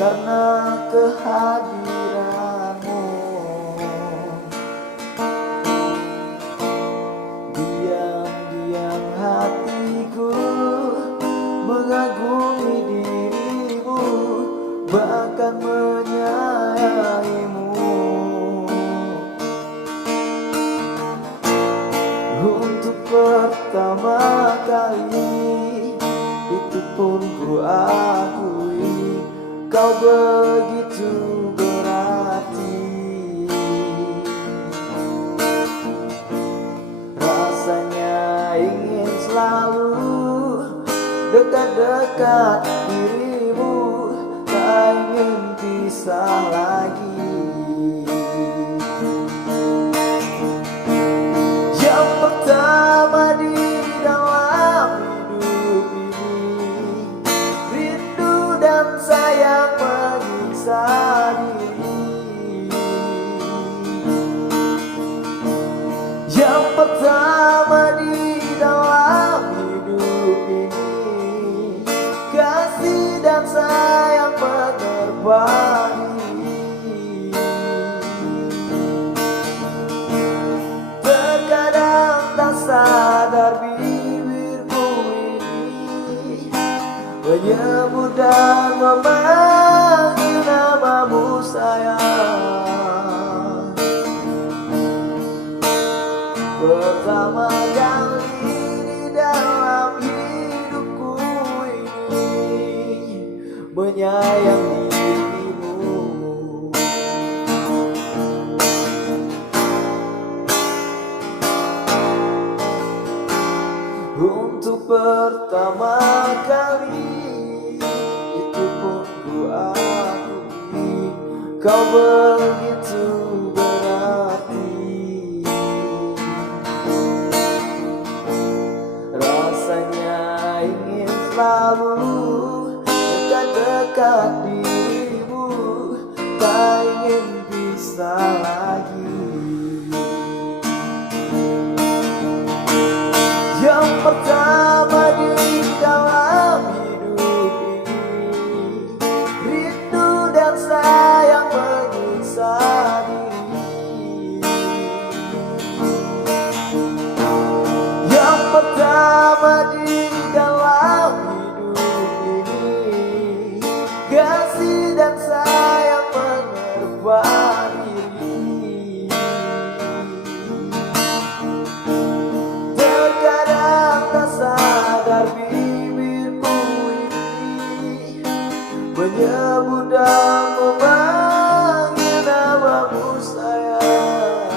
karena kehadiranmu. Diam-diam hatiku mengagumi dirimu, bahkan menyayangimu. Untuk pertama kali itu pun ku akui, kau begitu berarti. Rasanya ingin selalu dekat-dekat dirimu, tak ingin pisah lagi. Yang pertama di dalam hidup ini, rindu dan sayang menyiksa diri. Yang pertama di dalam hidup ini, kasih dan sayang menerbani. Terkadang tak sadar bibirku ini menyebut dan memanggil namamu sayang. Pertama kali di dalam hidupku ini menyayangi dirimu. Untuk pertama kali itu pun ku akui, kau begitu berarti. Rasanya ingin selalu dekat-dekat dirimu, tak ingin pisah lagi. Yang pertama di dalam hidup ini, rindu dan sayang menyiksa diri. Yang pertama di dalam hidup ini, kasih dan sayang menerbani. Terkadang tak sadar bibirku ini menyebut dan memanggil namamu sayang.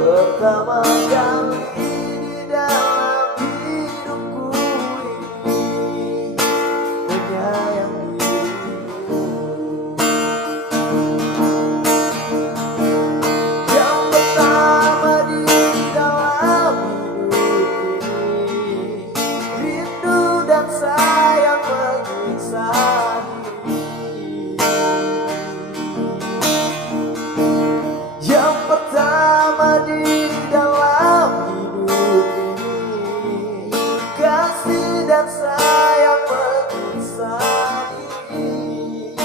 Pertama kali di dalam hidupku ini menyayangi dirimu. Yang pertama di dalam hidup ini, rindu dan sayang menyiksa diri. Yang pertama di dalam hidup ini, kasih dan sayang menyiksa diri.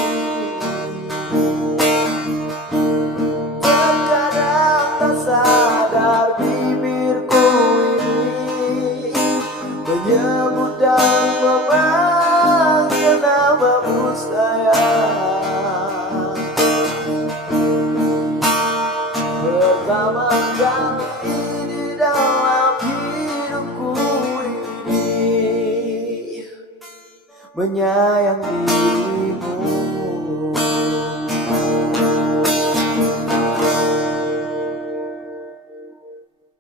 Terkadang tak sadar bibirku ini menyebut dan memanggil namamu sayang. Pertama kali di dalam hidupku ini menyayangi dirimu.